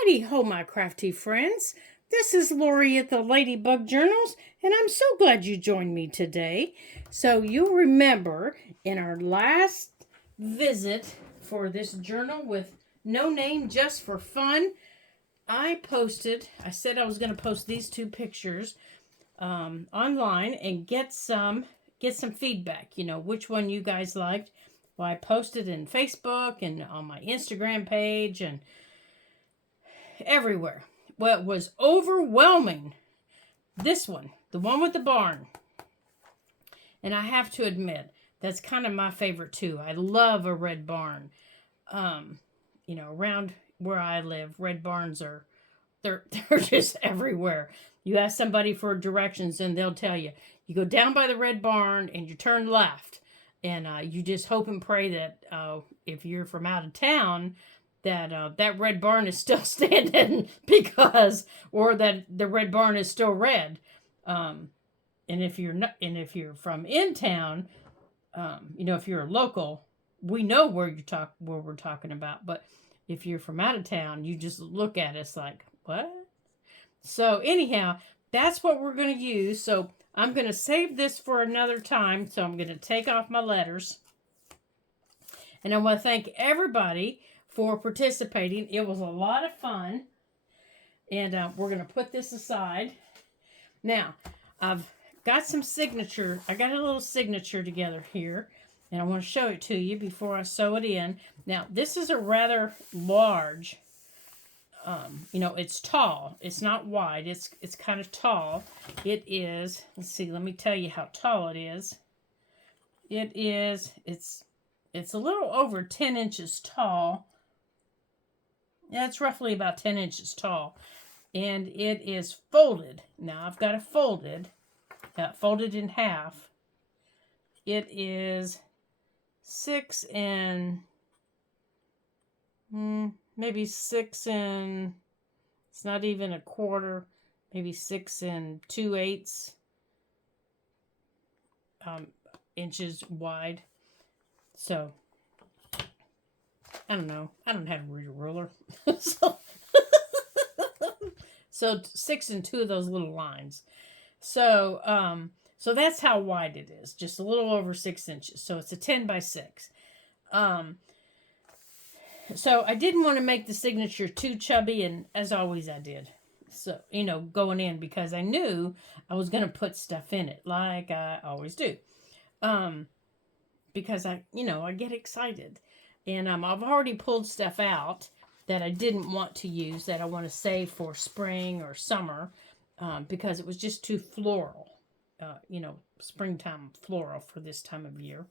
Howdy ho, my crafty friends. This is Lori at the Ladybug Journals, and I'm so glad you joined me today. So you'll remember in our last visit for this journal with no name just for fun, I said I was going to post these two pictures online and get some feedback, which one you guys liked. Well, I posted in Facebook and on my Instagram page and everywhere. Well, it was overwhelming. This one, the one with the barn. And I have to admit, that's kind of my favorite too. I love a red barn. Around where I live, red barns they're just everywhere. You ask somebody for directions and they'll tell you. You go down by the red barn and you turn left. And you just hope and pray that if you're from out of town, that red barn is still standing or that the red barn is still red. And if you're from in town, if you're a local, we know where we're talking about. But if you're from out of town, you just look at us like, what? So anyhow, that's what we're going to use. So I'm going to save this for another time. So I'm going to take off my letters. And I want to thank everybody for participating. It was a lot of fun. And we're going to put this aside. Now, I've got some signature. I got a little signature together here. And I want to show it to you before I sew it in. Now, this is a rather large, it's tall. It's not wide. It's kind of tall. It is, let's see, let me tell you how tall it is. It's a little over 10 inches tall. Yeah, it's roughly about 10 inches tall. And it is folded. Now, I've got it folded in half. It is 6 and maybe 6 and it's not even a quarter, maybe 6 and 2/8 inches wide. So I don't know. I don't have a ruler. So 6 and 2 of those little lines. So that's how wide it is. Just a little over 6 inches. So it's a 10 by 6. So I didn't want to make the signature too chubby, and as always I did. So, going in because I knew I was going to put stuff in it like I always do. Because I get excited. And I've already pulled stuff out that I didn't want to use, that I want to save for spring or summer, because it was just too floral. Springtime floral for this time of year.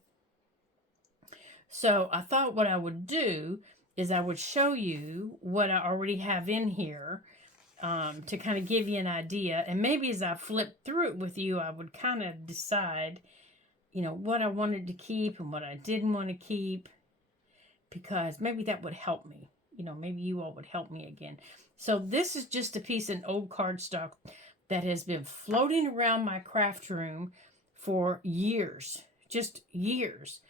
So I thought what I would do is I would show you what I already have in here, to kind of give you an idea. And maybe as I flip through it with you, I would kind of decide, what I wanted to keep and what I didn't want to keep, because maybe that would help me. Maybe you all would help me again. So this is just a piece of old cardstock that has been floating around my craft room for years, just years.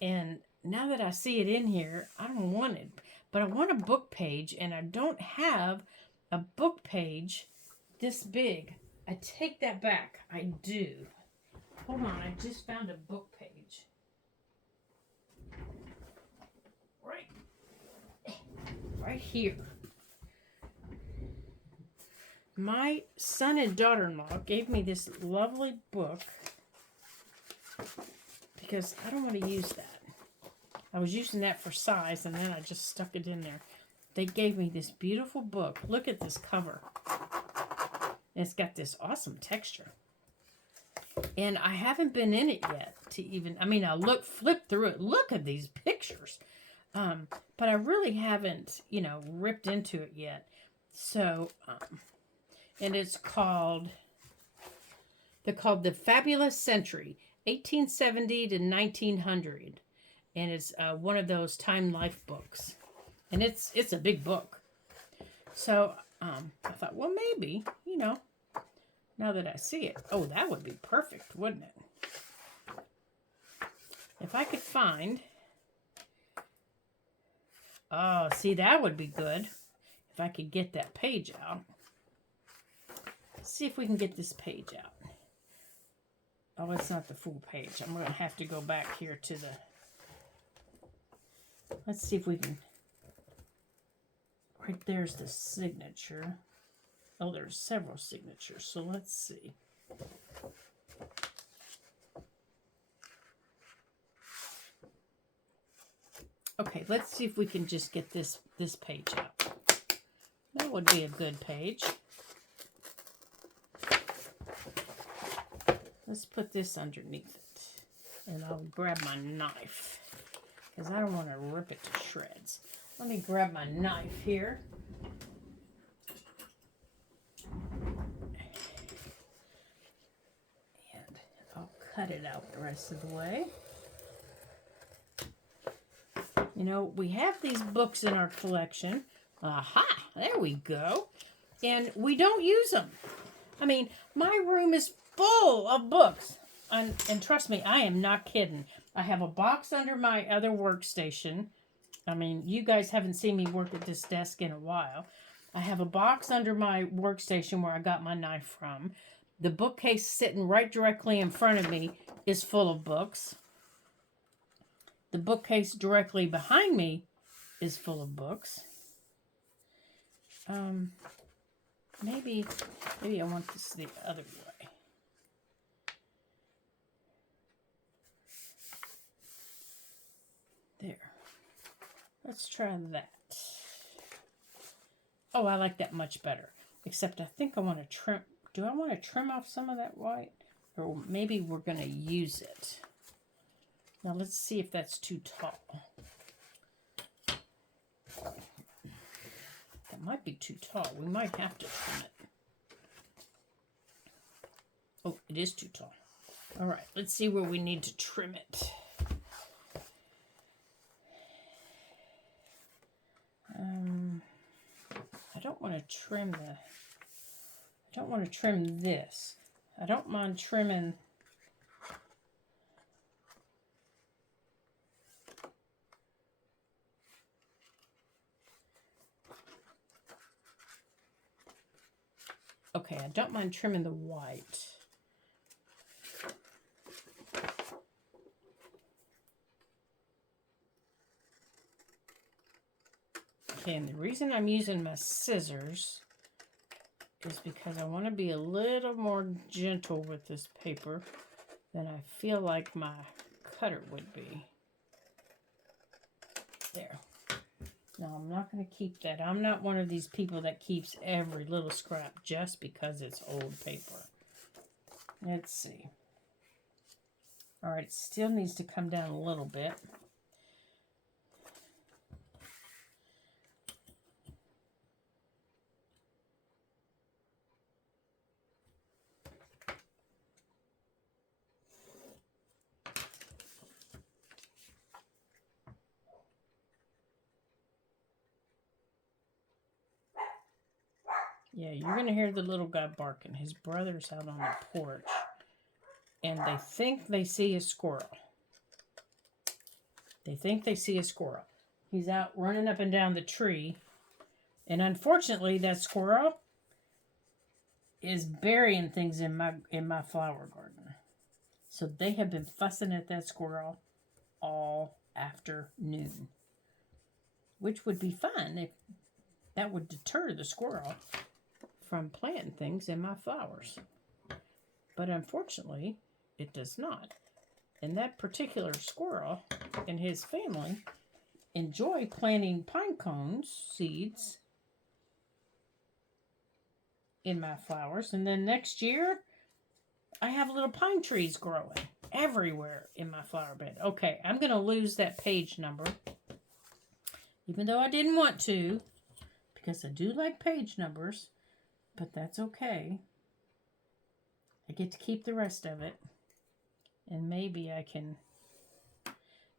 And now that I see it in here, I don't want it, but I want a book page, and I don't have a book page this big. I take that back. I do. Hold on, I just found a book page. Right here. My son and daughter-in-law gave me this lovely book because I don't want to use that. I was using that for size, and then I just stuck it in there. They gave me this beautiful book. Look at this cover. It's got this awesome texture. And I haven't been in it yet I flip through it. Look at these pictures. But I really haven't, ripped into it yet. So, and it's called The Fabulous Century, 1870 to 1900. And it's one of those Time Life books. And it's a big book. So I thought, well, maybe, now that I see it. Oh, that would be perfect, wouldn't it? If I could find... Oh, see, that would be good. if I could get that page out. Let's see if we can get this page out. Oh, it's not the full page. I'm going to have to go back here to the... Let's see if we can... Right there's the signature. Oh, there's several signatures, so let's see. Okay, let's see if we can just get this page out. That would be a good page. Let's put this underneath it. And I'll grab my knife, because I don't want to rip it to shreds. Let me grab my knife here. And I'll cut it out the rest of the way. You know, we have these books in our collection. Aha! There we go. And we don't use them. I mean, my room is full of books. And trust me, I am not kidding. I have a box under my other workstation. I mean, you guys haven't seen me work at this desk in a while. I have a box under my workstation where I got my knife from. The bookcase sitting right directly in front of me is full of books. The bookcase directly behind me is full of books. Maybe I want this the other way. There. Let's try that. Oh, I like that much better. Except I think I want to trim. Do I want to trim off some of that white? Or maybe we're going to use it. Now let's see if that's too tall. That might be too tall. We might have to trim it. Oh, it is too tall. All right, let's see where we need to trim it. I don't want to trim this. I don't mind trimming. Okay, I don't mind trimming the white. Okay, and the reason I'm using my scissors is because I want to be a little more gentle with this paper than I feel like my cutter would be. There. No, I'm not going to keep that. I'm not one of these people that keeps every little scrap just because it's old paper. Let's see. All right, it still needs to come down a little bit. Yeah, you're going to hear the little guy barking. His brother's out on the porch, and they think they see a squirrel. They think they see a squirrel. He's out running up and down the tree, and unfortunately, that squirrel is burying things in my flower garden. So they have been fussing at that squirrel all afternoon, which would be fun if that would deter the squirrel from planting things in my flowers. But unfortunately, it does not. And that particular squirrel and his family enjoy planting pine cones seeds in my flowers. And then next year, I have little pine trees growing everywhere in my flower bed. Okay, I'm going to lose that page number, even though I didn't want to, because I do like page numbers. But that's okay. I get to keep the rest of it. And maybe I can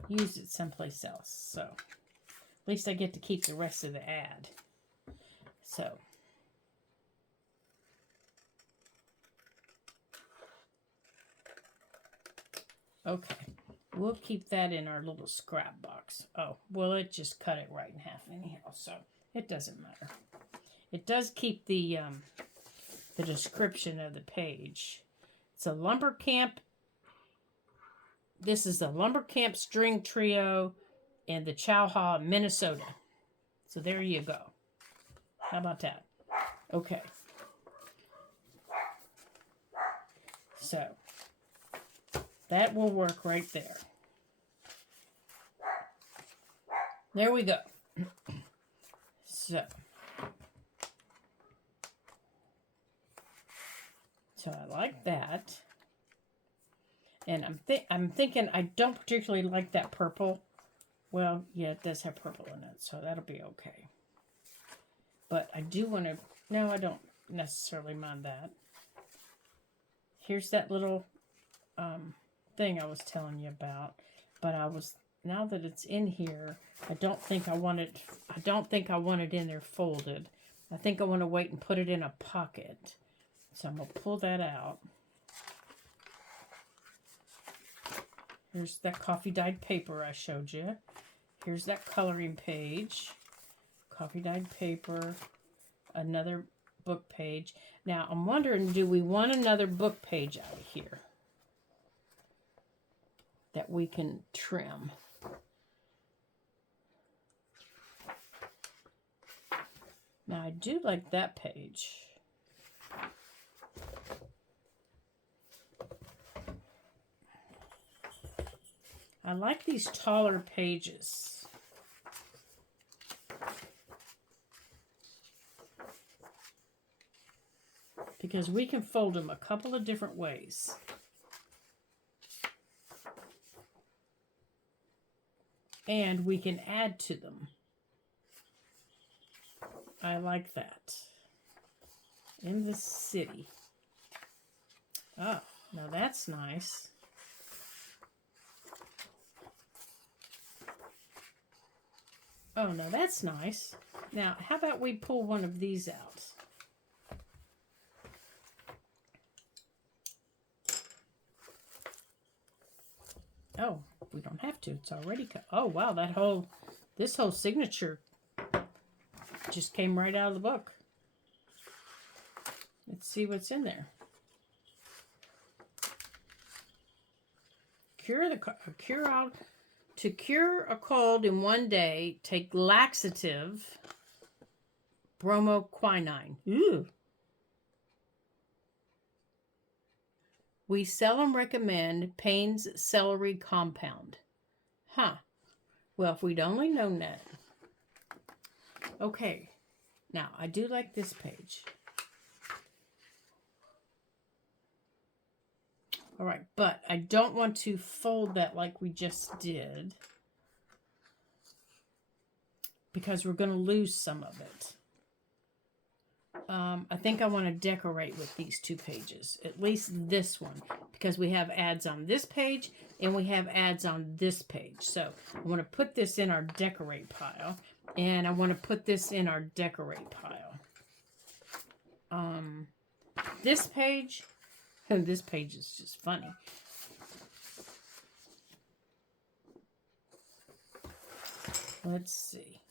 use it someplace else. So, at least I get to keep the rest of the ad. So. Okay. We'll keep that in our little scrap box. Oh, well, it just cut it right in half anyhow. So, It doesn't matter. It does keep the description of the page. It's a lumber camp. This is a lumber camp string trio in the Chowha, Minnesota. So there you go. How about that? Okay. So that will work right there. There we go. So I like that. And I'm thinking I don't particularly like that purple. Well, yeah, it does have purple in it, so that'll be okay. But I do want to... No, I don't necessarily mind that. Here's that little thing I was telling you about. But now that it's in here, I don't think I want it in there folded. I think I want to wait and put it in a pocket. So I'm going to pull that out. Here's that coffee dyed paper I showed you. Here's that coloring page. Coffee dyed paper. Another book page. Now, I'm wondering, do we want another book page out of here that we can trim? Now, I do like that page. I like these taller pages. Because we can fold them a couple of different ways. And we can add to them. I like that. In the city. Oh, now that's nice. Oh, no, that's nice. Now, how about we pull one of these out? Oh, we don't have to. It's already cut. Oh, wow, this whole signature just came right out of the book. Let's see what's in there. To cure a cold in one day, take laxative, bromoquinine. Ooh. We seldom recommend Payne's celery compound. Huh. Well, if we'd only known that. Okay. Now, I do like this page. All right, but I don't want to fold that like we just did, because we're going to lose some of it. I think I want to decorate with these two pages, at least this one, because we have ads on this page and we have ads on this page. So I want to put this in our decorate pile, and I want to put this in our decorate pile. This page... And this page is just funny. Let's see.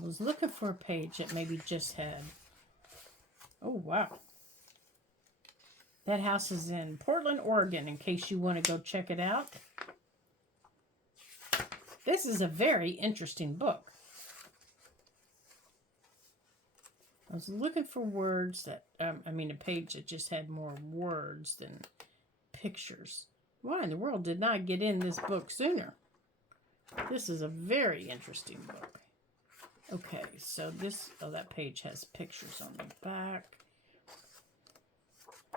I was looking for a page that maybe just had... Oh, wow. That house is in Portland, Oregon, in case you want to go check it out. This is a very interesting book. I was looking for words that, a page that just had more words than pictures. Why in the world did not get in this book sooner? This is a very interesting book. Okay, so that page has pictures on the back.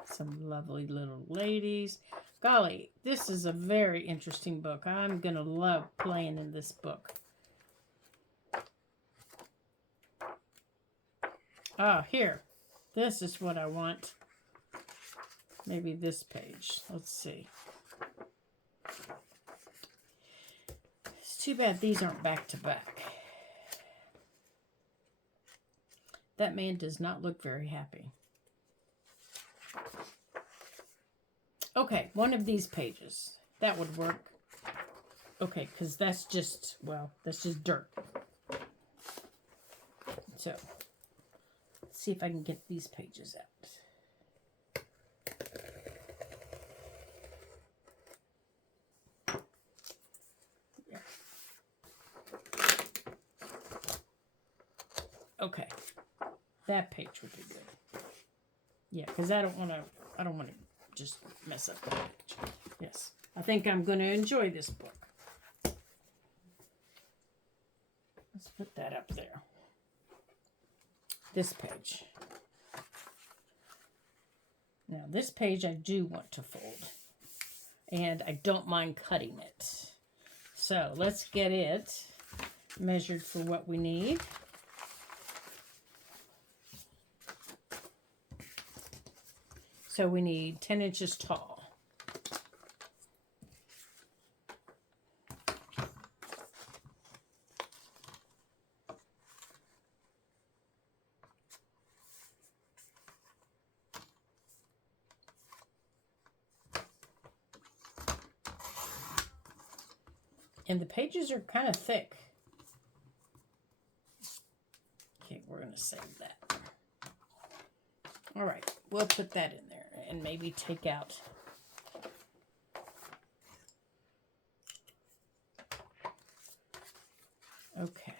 Some lovely little ladies. Golly, this is a very interesting book. I'm going to love playing in this book. Ah, here. This is what I want. Maybe this page. Let's see. It's too bad these aren't back to back. That man does not look very happy. Okay, one of these pages. That would work. Okay, because that's just dirt. So, let's see if I can get these pages out. Okay, that page would be good. Yeah, because I don't want to just mess up the page. Yes, I think I'm going to enjoy this book. Let's put that up there. This page. Now, this page I do want to fold, and I don't mind cutting it. So, let's get it measured for what we need. So we need 10 inches tall. And the pages are kind of thick. Okay, we're going to save that. All right, we'll put that in there and maybe take out. Okay.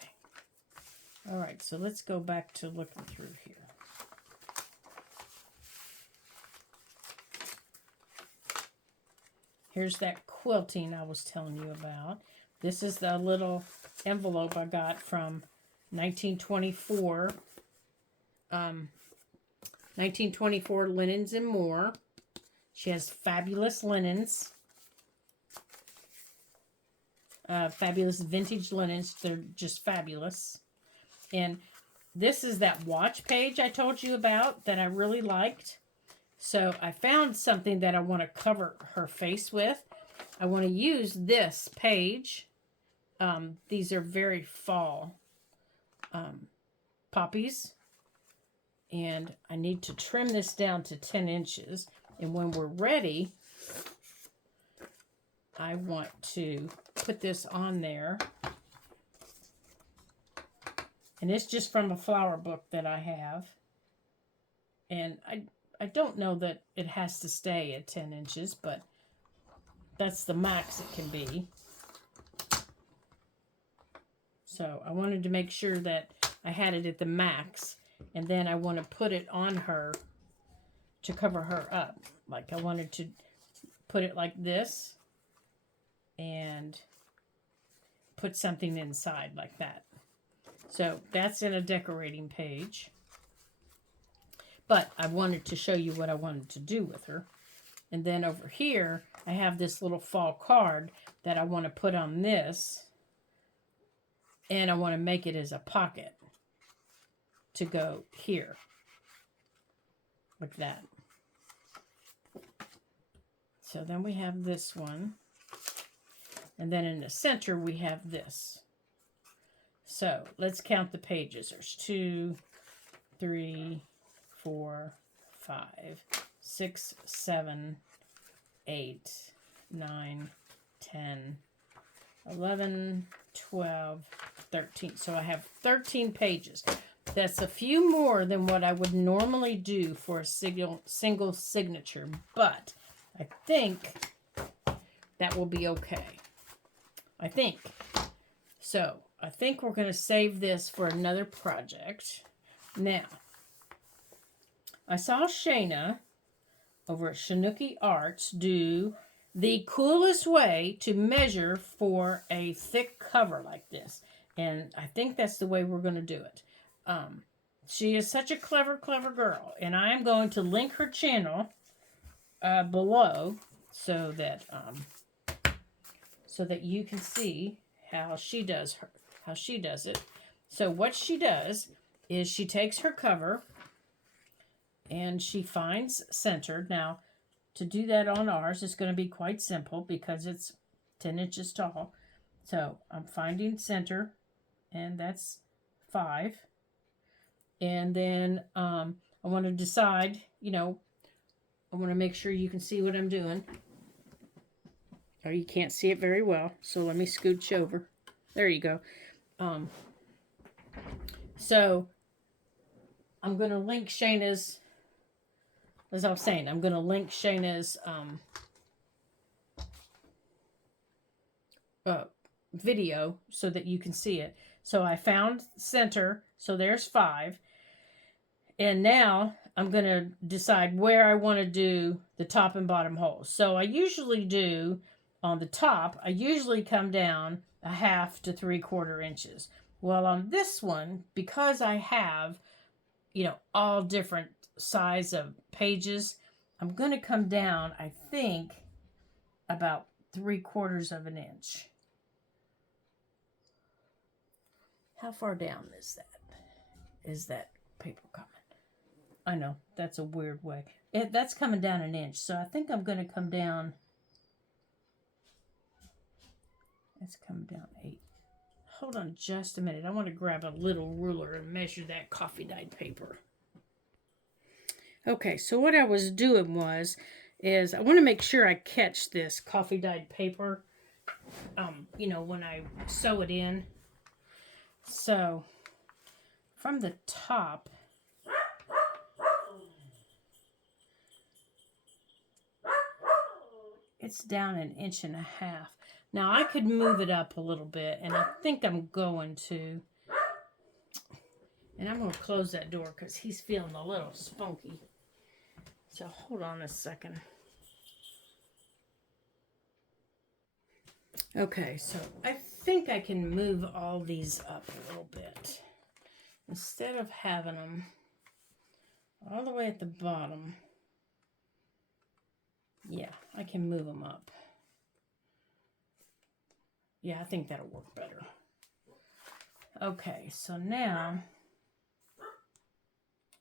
All right, so let's go back to looking through here. Here's that quilting I was telling you about. This is the little envelope I got from 1924. 1924 Linens and More. She has fabulous linens. Fabulous vintage linens. They're just fabulous. And this is that watch page I told you about that I really liked. So I found something that I want to cover her face with. I want to use this page. These are very fall poppies. And I need to trim this down to 10 inches. And when we're ready, I want to put this on there. And it's just from a flower book that I have. And I don't know that it has to stay at 10 inches, but that's the max it can be. So I wanted to make sure that I had it at the max. And then I want to put it on her to cover her up. Like I wanted to put it like this and put something inside like that. So that's in a decorating page. But I wanted to show you what I wanted to do with her. And then over here, I have this little fall card that I want to put on this. And I want to make it as a pocket to go here. Like that. So then we have this one. And then in the center, we have this. So let's count the pages. There's 2, 3, 4, 5, 6, 7, 8, 9, 10, 11, 12, 13. So I have 13 pages. That's a few more than what I would normally do for a single signature, but I think that will be okay. I think. So I think we're going to save this for another project. Now, I saw Shayna over at Shanuki Arts do the coolest way to measure for a thick cover like this. And I think that's the way we're going to do it. She is such a clever girl. And I am going to link her channel below so that you can see how she does it. So what she does is she takes her cover and she finds centered. Now, to do that on ours is going to be quite simple because it's 10 inches tall. So I'm finding center, and that's 5. And then I want to decide, I want to make sure you can see what I'm doing. Or you can't see it very well, so let me scooch over. There you go. So I'm going to link Shayna's, as I was saying, I'm going to link Shayna's video so that you can see it. So I found center, so there's 5. And now I'm going to decide where I want to do the top and bottom holes. So I usually do, on the top, I usually come down 1/2 to 3/4 inches. Well, on this one, because I have, all different size of pages, I'm going to come down, I think, about 3/4 of an inch. How far down is that? Is that paper coming? I know, that's a weird way. That's coming down an inch, so I think I'm going to come down. It's coming down 8. Hold on just a minute. I want to grab a little ruler and measure that coffee dyed paper. Okay, so what I was doing is I want to make sure I catch this coffee dyed paper, when I sew it in. So from the top, it's down 1.5 inches. Now I could move it up a little bit, and I think I'm going to. And I'm going to close that door because he's feeling a little spunky. So hold on a second. Okay, so I think I can move all these up a little bit. Instead of having them all the way at the bottom, yeah, I can move them up. Yeah, I think that'll work better. Okay, so now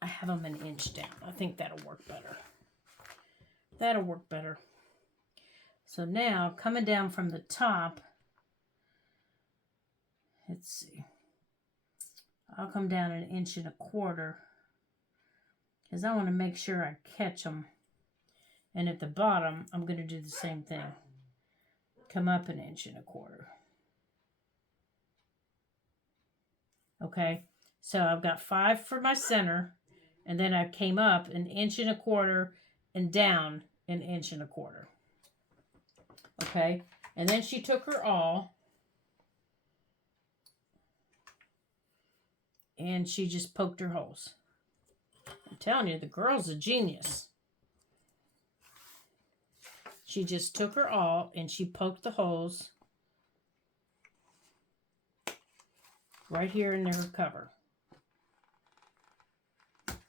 I have them 1 inch down. I think that'll work better. That'll work better. So now, coming down from the top, let's see. I'll come down 1.25 inches because I want to make sure I catch them. And at the bottom, I'm going to do the same thing. Come up 1.25 inches. Okay, so I've got 5 for my center, and then I came up 1.25 inches and down 1.25 inches. Okay, and then she took her awl and she just poked her holes. I'm telling you, the girl's a genius. She just took her awl and she poked the holes right here in her cover.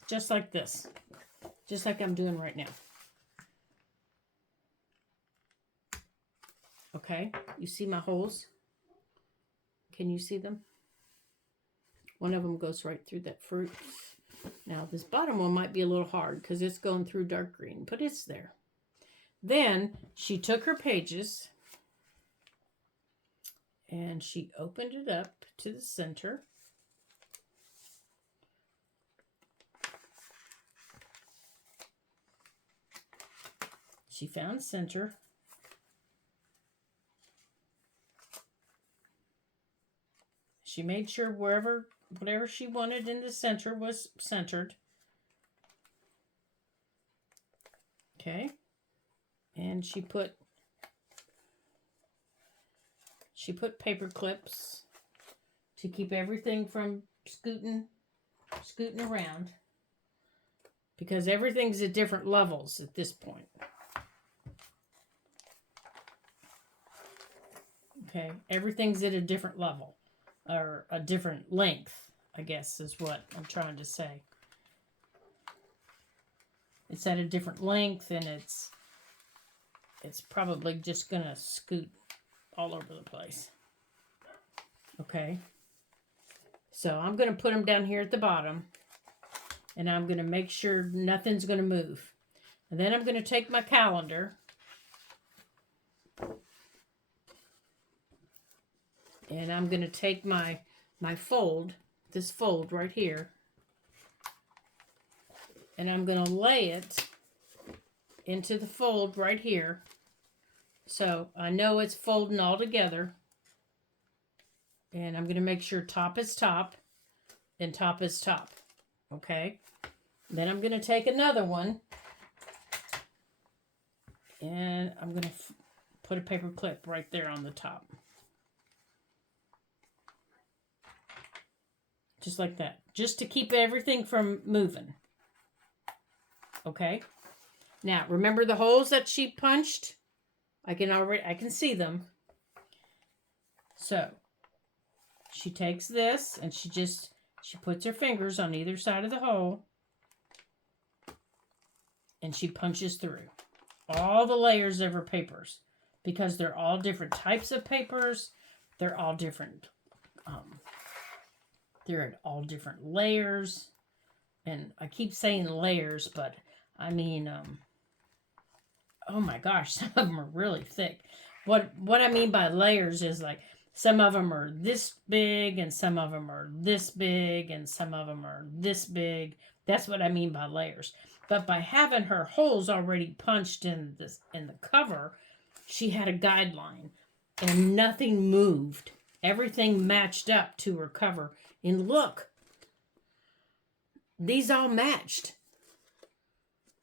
Just like this. Just like I'm doing right now. Okay, you see my holes? Can you see them? One of them goes right through that fruit. Now, this bottom one might be a little hard because it's going through dark green, but it's there. Then she took her pages and she opened it up to the center. She found center. She made sure whatever she wanted in the center was centered. Okay. And she put paper clips to keep everything from scooting around, because everything's at different levels at this point. Okay, everything's at a different level, or a different length, I guess is what I'm trying to say. It's at a different length, and it's probably just going to scoot all over the place. Okay. So I'm going to put them down here at the bottom, and I'm going to make sure nothing's going to move. And then I'm going to take my calendar and I'm going to take my fold, this fold right here, and I'm going to lay it into the fold right here. So I know it's folding all together. And I'm going to make sure top is top and top is top. Okay. Then I'm going to take another one. And I'm going to put a paper clip right there on the top. Just like that. Just to keep everything from moving. Okay. Now, remember the holes that she punched? I can see them. So, she takes this and she puts her fingers on either side of the hole. And she punches through all the layers of her papers. Because they're all different types of papers. They're all different. They're at all different layers. And I keep saying layers, but I mean, oh my gosh, some of them are really thick. What I mean by layers is like some of them are this big and some of them are this big and some of them are this big. That's what I mean by layers. But by having her holes already punched in the cover, she had a guideline and nothing moved. Everything matched up to her cover. And look, these all matched.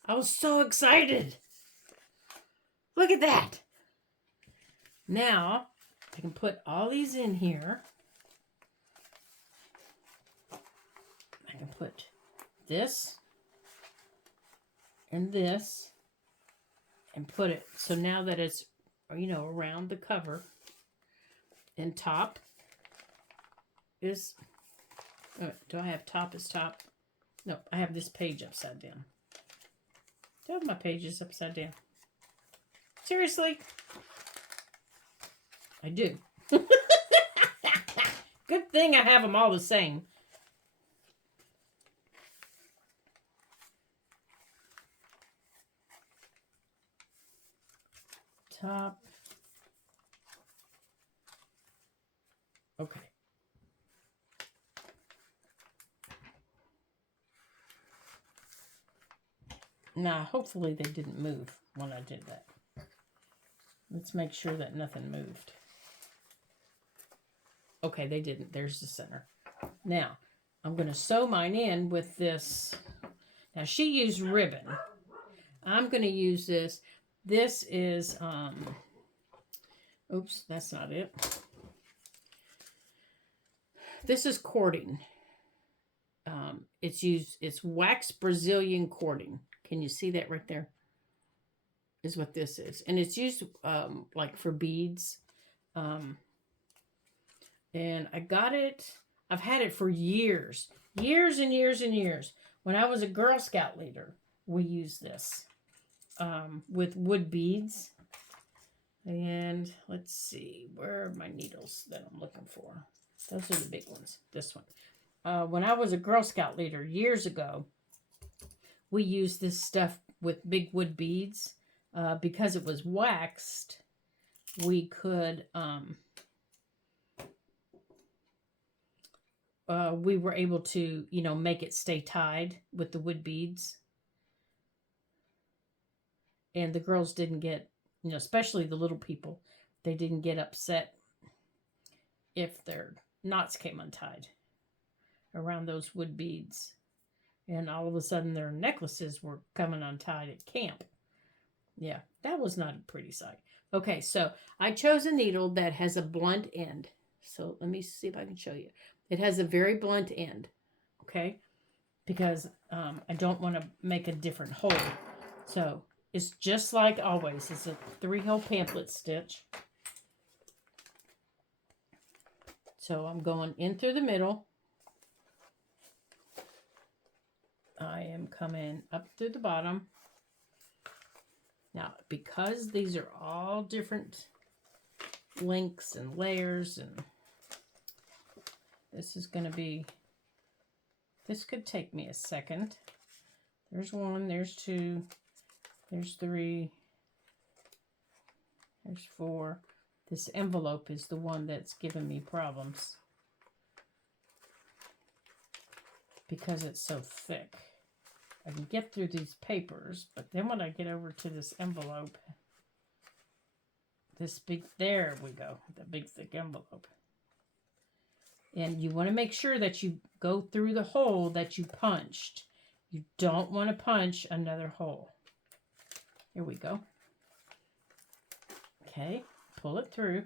I was so excited. Look at that. Now, I can put all these in here. I can put this and this and put it so now that it's, around the cover. And top is, do I have top as top? No, I have this page upside down. Do I have my pages upside down? Seriously? I do. Good thing I have them all the same. Top. Okay. Now, hopefully they didn't move when I did that. Let's make sure that nothing moved. Okay, they didn't. There's the center. Now, I'm going to sew mine in with this. Now, she used ribbon. I'm going to use this. This is, oops, that's not it. This is cording. It's wax Brazilian cording. Can you see that right there? Is what this is. And it's used like for beads. And I got it, I've had it for years. Years and years and years. When I was a Girl Scout leader, we used this with wood beads. And let's see, where are my needles that I'm looking for? Those are the big ones. This one. When I was a Girl Scout leader years ago, we used this stuff with big wood beads. Because it was waxed, we could, we were able to, make it stay tied with the wood beads. And the girls didn't get, especially the little people, they didn't get upset if their knots came untied around those wood beads. And all of a sudden their necklaces were coming untied at camp. Yeah, that was not a pretty sight. Okay, so I chose a needle that has a blunt end. So let me see if I can show you. It has a very blunt end, okay? Because I don't want to make a different hole. So it's just like always. It's a 3-hole pamphlet stitch. So I'm going in through the middle. I am coming up through the bottom. Now, because these are all different lengths and layers, and this is going to be, this could take me a second. There's 1, there's 2, there's 3, there's 4. This envelope is the one that's giving me problems because it's so thick. I can get through these papers, but then when I get over to this envelope, this big, there we go, the big thick envelope. And you want to make sure that you go through the hole that you punched. You don't want to punch another hole. Here we go. Okay, pull it through.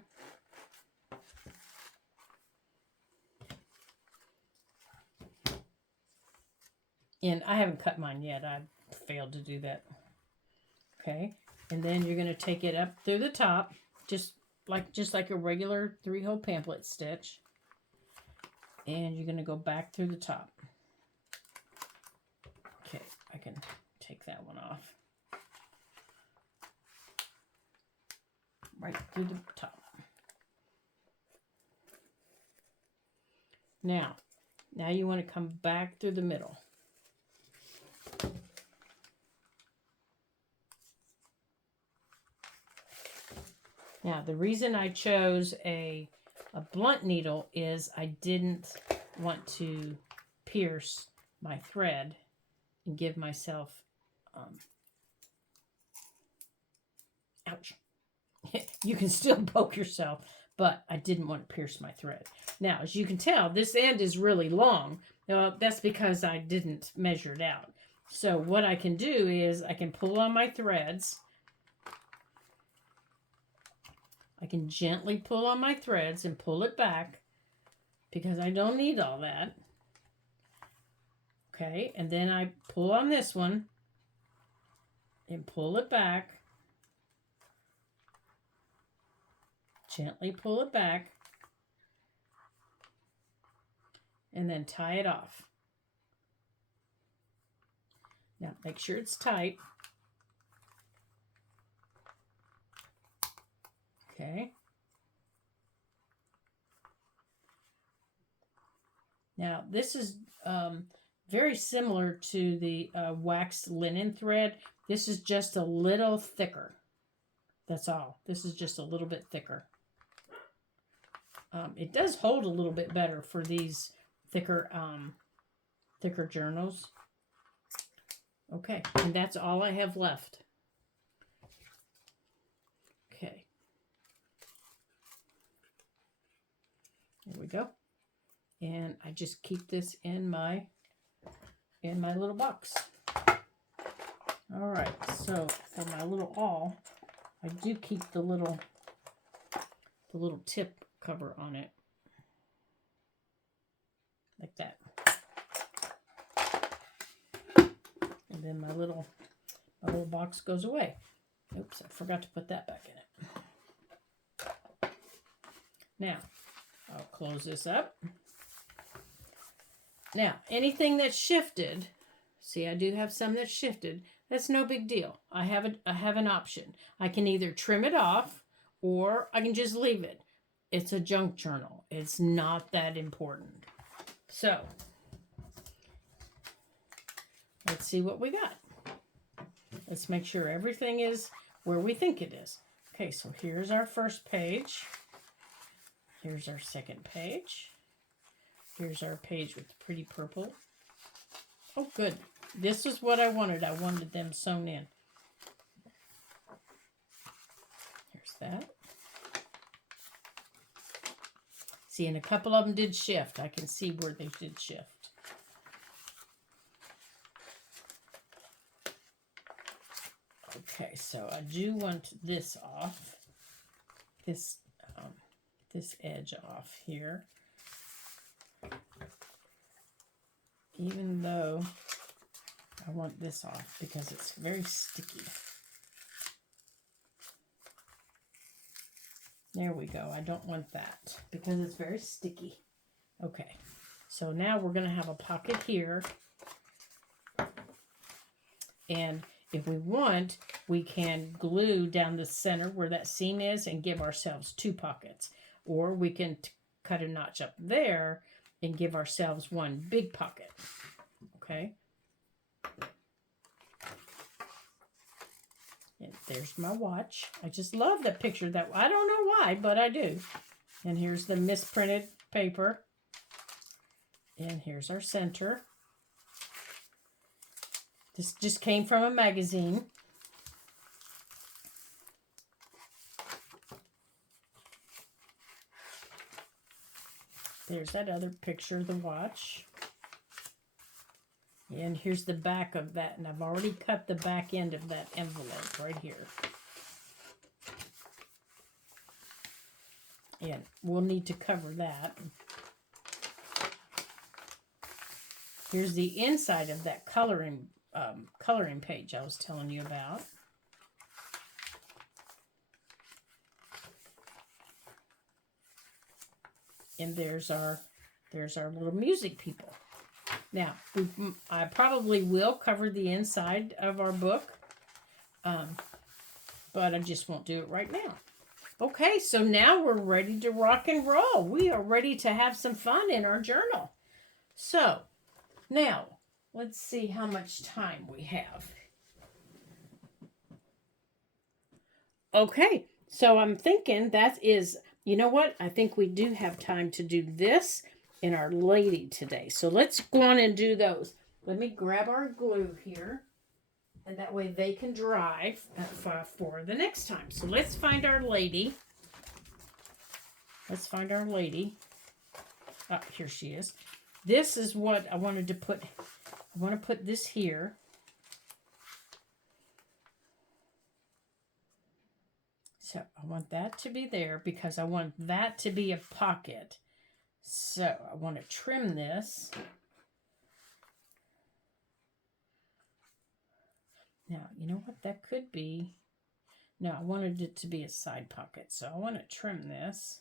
And I haven't cut mine yet. I failed to do that. Okay, and then you're going to take it up through the top, just like a regular 3-hole pamphlet stitch. And you're going to go back through the top. Okay, I can take that one off. Right through the top. Now you want to come back through the middle. Now, the reason I chose a blunt needle is I didn't want to pierce my thread and give myself, ouch. You can still poke yourself, but I didn't want to pierce my thread. Now, as you can tell, this end is really long. That's because I didn't measure it out. So what I can do is I can pull on my threads. I can gently pull on my threads and pull it back because I don't need all that. Okay, and then I pull on this one and pull it back. Gently pull it back. And then tie it off. Now make sure it's tight. Okay. Now this is very similar to the waxed linen thread. This is just a little thicker. That's all. This is just a little bit thicker. It does hold a little bit better for these thicker journals. Okay, and that's all I have left. Okay. There we go. And I just keep this in my little box. All right, so for my little awl, I do keep the little tip cover on it. Like that. And then my little box goes away. Oops, I forgot to put that back in it. Now, I'll close this up. Now, anything that's shifted, see, I do have some that's shifted. That's no big deal. I have an option. I can either trim it off or I can just leave it. It's a junk journal. It's not that important. So, let's see what we got. Let's make sure everything is where we think it is. Okay, so here's our first page. Here's our second page. Here's our page with pretty purple. Oh, good. This is what I wanted. I wanted them sewn in. Here's that. See, and a couple of them did shift. I can see where they did shift. Okay, so I do want this off. This edge off here. Even though I want this off because it's very sticky. There we go. I don't want that because it's very sticky. Okay, so now we're going to have a pocket here. And if we want, we can glue down the center where that seam is and give ourselves 2 pockets. Or we can cut a notch up there and give ourselves 1 big pocket. Okay. And there's my watch. I just love that picture. That I don't know why, but I do. And here's the misprinted paper. And here's our center. This just came from a magazine. There's that other picture of the watch. And here's the back of that. And I've already cut the back end of that envelope right here. And we'll need to cover that. Here's the inside of that coloring page I was telling you about. And there's our little music people. Now, I probably will cover the inside of our book, but I just won't do it right now. Okay, so now we're ready to rock and roll. We are ready to have some fun in our journal. So, now, let's see how much time we have. Okay, so I'm thinking that is, you know what? I think we do have time to do this in Our Lady today. So let's go on and do those. Let me grab our glue here. And that way they can dry for the next time. So let's find Our Lady. Let's find Our Lady. Oh, here she is. This is what I wanted to put. I want to put this here. So I want that to be there because I want that to be a pocket. So I want to trim this. Now, you know what that could be? No, I wanted it to be a side pocket. So I want to trim this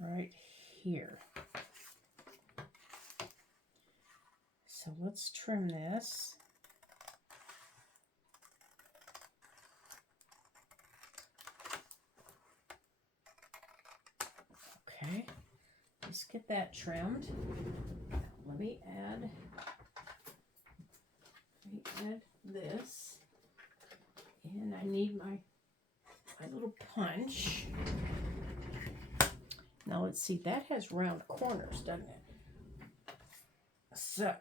right here. So let's trim this. Okay, let's get that trimmed. Now, let me add this. And I need my little punch. Now let's see, that has round corners, doesn't it? So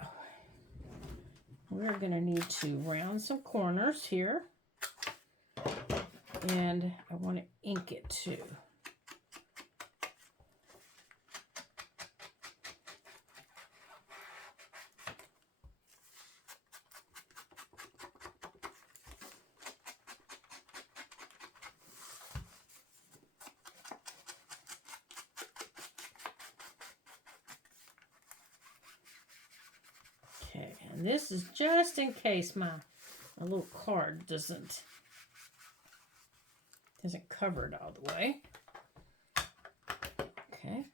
we're going to need to round some corners here. And I want to ink it too. Okay, and this is just in case my little card doesn't cover it all the way. Okay.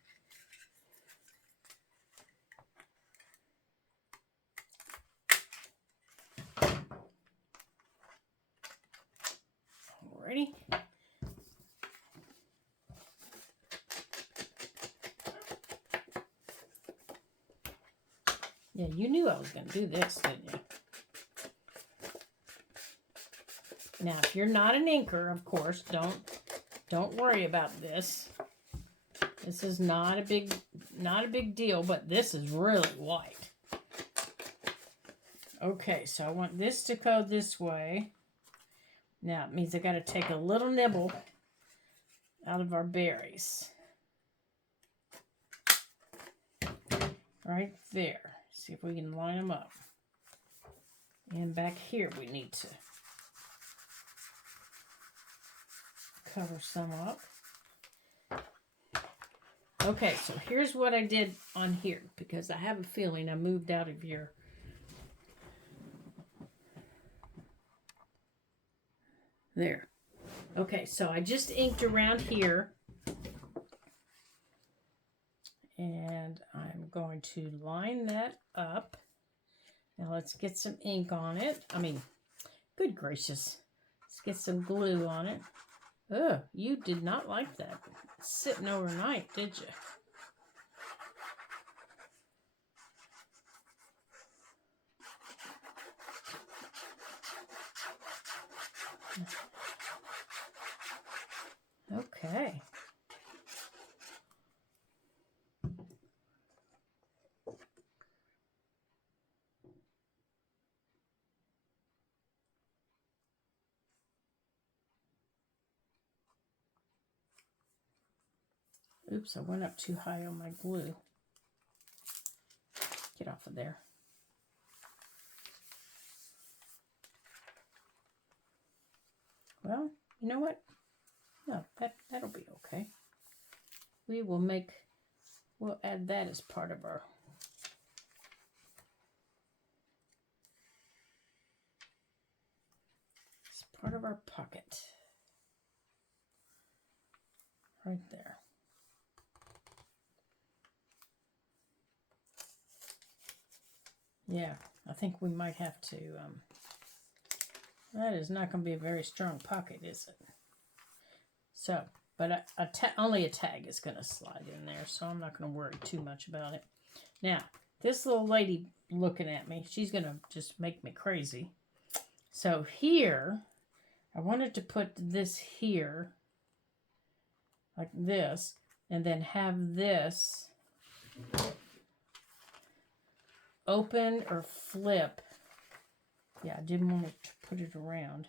Alrighty. Yeah, you knew I was going to do this, didn't you? Now, if you're not an inker, of course, don't worry about this. This is not a big deal, but this is really white. Okay, so I want this to go this way. Now, it means I got to take a little nibble out of our berries. Right there. See if we can line them up. And back here we need to cover some up. Okay, so here's what I did on here, because I have a feeling I moved out of here. There. Okay, so I just inked around here. And I'm going to line that up. Now let's get some ink on it. I mean, good gracious. Let's get some glue on it. Ugh, you did not like that sitting overnight, did you? Okay. Oops, I went up too high on my glue. Get off of there. Well, you know what? No, that'll be okay. We'll add that as part of our pocket. Right there. Yeah, I think we might have to, that is not going to be a very strong pocket, is it? So, but only a tag is going to slide in there, so I'm not going to worry too much about it. Now, this little lady looking at me, she's going to just make me crazy. So here, I wanted to put this here, like this, and then have this open or flip. Yeah, I didn't want to put it around.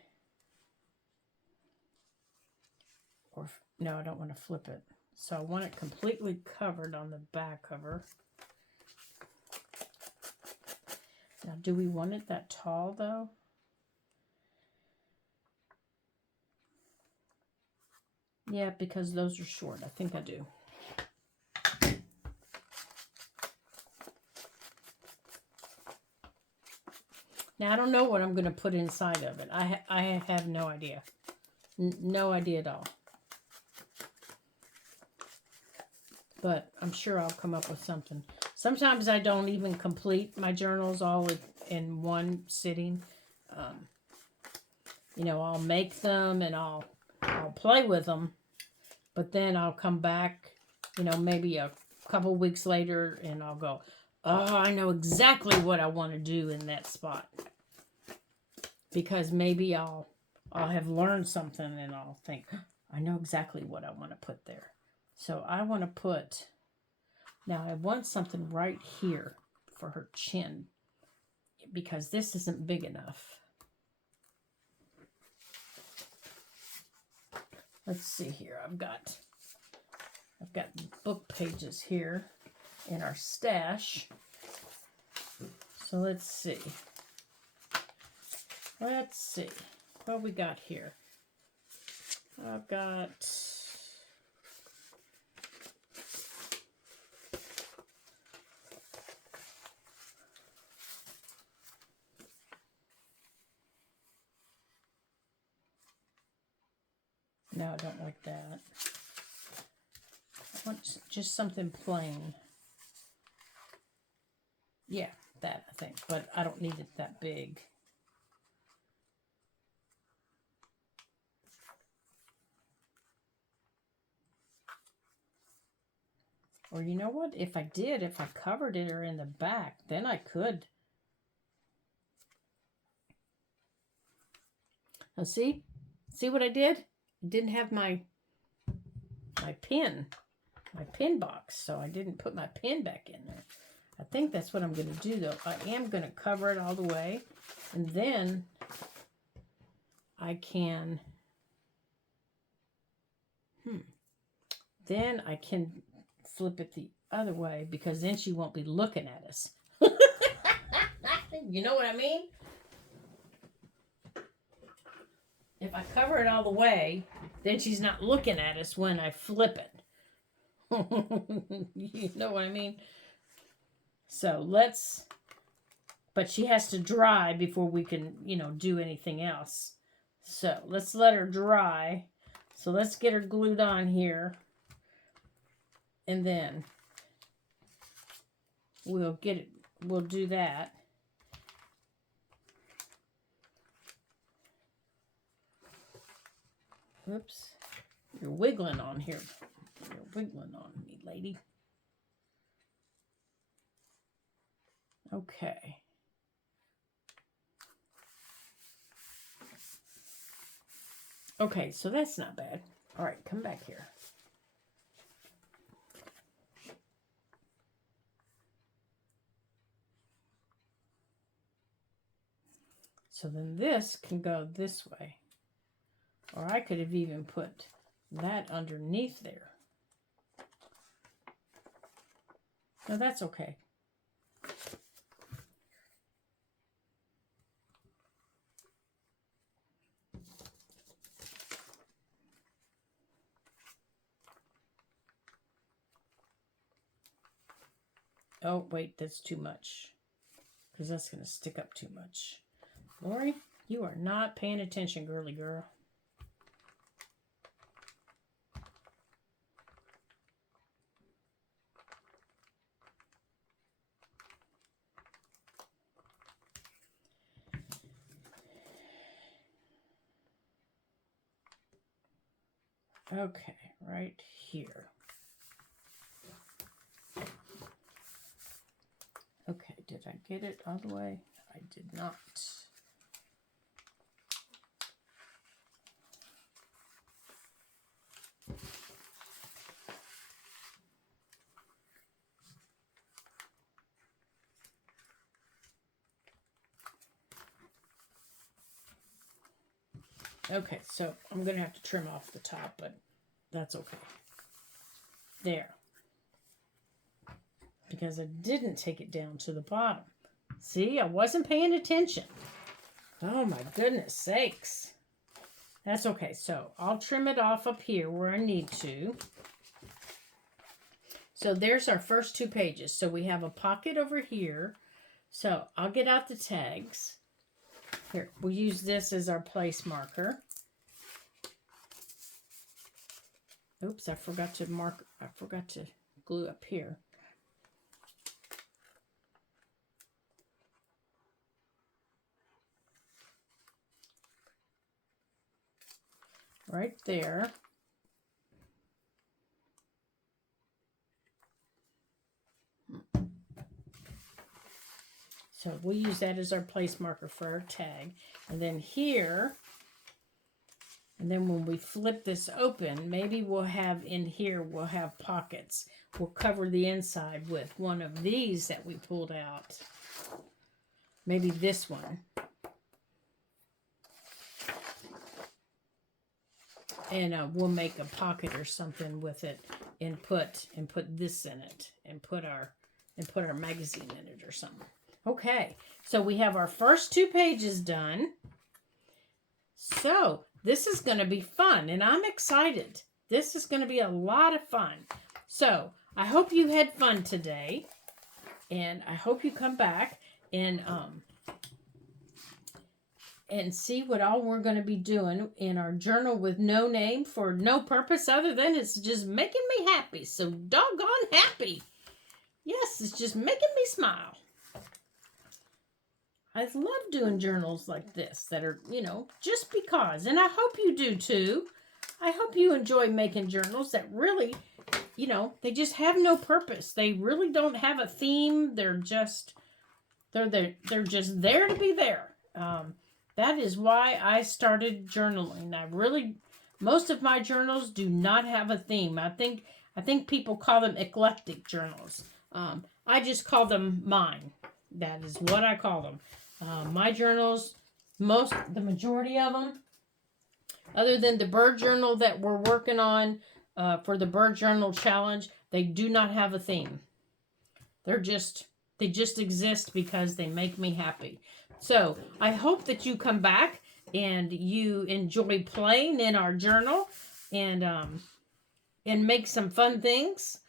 Or, no, I don't want to flip it. So I want it completely covered on the back cover. Now, do we want it that tall, though? Yeah, because those are short. I think I do. Now, I don't know what I'm going to put inside of it. I have no idea. No idea at all. But I'm sure I'll come up with something. Sometimes I don't even complete my journals all in one sitting. You know, I'll make them and I'll play with them. But then I'll come back, you know, maybe a couple weeks later and I'll go, oh, I know exactly what I want to do in that spot. Because maybe I'll have learned something and I'll think, I know exactly what I want to put there. So I want to put, now I want something right here for her chin because this isn't big enough. Let's see here. I've got book pages here in our stash. So let's see. Let's see what we got here. I've got no, I don't like that. I want just something plain. Yeah, that I think, but I don't need it that big. Or you know what? If I covered it or in the back, then I could. Now see what I did? I didn't have my pin box, so I didn't put my pin back in there. I think that's what I'm going to do, though. I am going to cover it all the way, and then I can, then I can flip it the other way, because then she won't be looking at us. You know what I mean? If I cover it all the way, then she's not looking at us when I flip it. You know what I mean? So but she has to dry before we can, you know, do anything else. So let's let her dry. So let's get her glued on here. And then we'll do that. Oops. You're wiggling on here. You're wiggling on me, lady. Okay. Okay, so that's not bad. All right, come back here. So then this can go this way. Or I could have even put that underneath there. No, that's okay. Oh, wait, that's too much. Because that's going to stick up too much. Lori, you are not paying attention, girly girl. Okay, right here. Okay, did I get it all the way? I did not. Okay, so I'm going to have to trim off the top, but that's okay. There. Because I didn't take it down to the bottom. See, I wasn't paying attention. Oh my goodness sakes. That's okay. So I'll trim it off up here where I need to. So there's our first 2 pages. So we have a pocket over here. So I'll get out the tags. Here, we'll use this as our place marker. Oops, I forgot to glue up here. Right there. So we'll use that as our place marker for our tag. And then here, and then when we flip this open, maybe we'll have in here, we'll have pockets. We'll cover the inside with one of these that we pulled out. Maybe this one. And we'll make a pocket or something with it and put this in it and put our magazine in it or something. Okay, so we have our first 2 pages done. So this is going to be fun, and I'm excited. This is going to be a lot of fun. So I hope you had fun today, and I hope you come back and see what all we're going to be doing in our journal with no name for no purpose other than it's just making me happy. So doggone happy. Yes, it's just making me smile. I love doing journals like this that are, just because. And I hope you do too. I hope you enjoy making journals that really, they just have no purpose. They really don't have a theme. They're just there to be there. That is why I started journaling. Most of my journals do not have a theme. I think people call them eclectic journals. I just call them mine. That is what I call them. My journals, the majority of them, other than the bird journal that we're working on for the bird journal challenge, they do not have a theme. They just exist because they make me happy. So I hope that you come back and you enjoy playing in our journal and make some fun things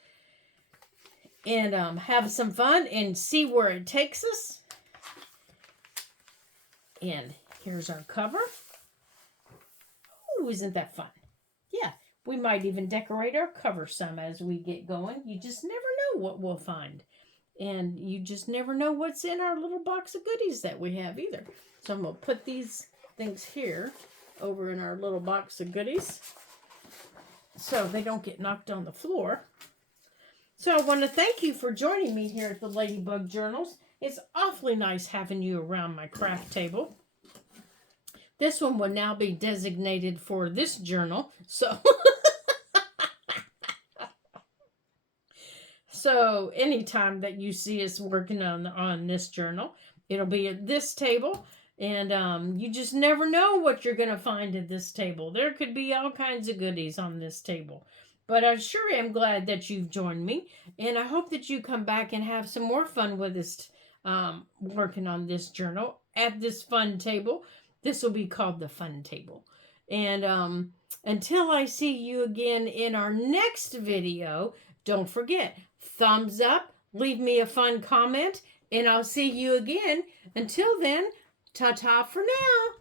and have some fun and see where it takes us. And here's our cover. Oh, isn't that fun? Yeah, we might even decorate our cover some as we get going. You just never know what we'll find. And you just never know what's in our little box of goodies that we have either. So I'm going to put these things here over in our little box of goodies so they don't get knocked on the floor. So I want to thank you for joining me here at the Ladybug Journals. It's awfully nice having you around my craft table. This one will now be designated for this journal. So anytime that you see us working on this journal, it'll be at this table. And you just never know what you're going to find at this table. There could be all kinds of goodies on this table. But I sure am glad that you've joined me, and I hope that you come back and have some more fun with us working on this journal at this fun table. This will be called the fun table. And until I see you again in our next video, don't forget, thumbs up, leave me a fun comment, and I'll see you again. Until then, ta-ta for now.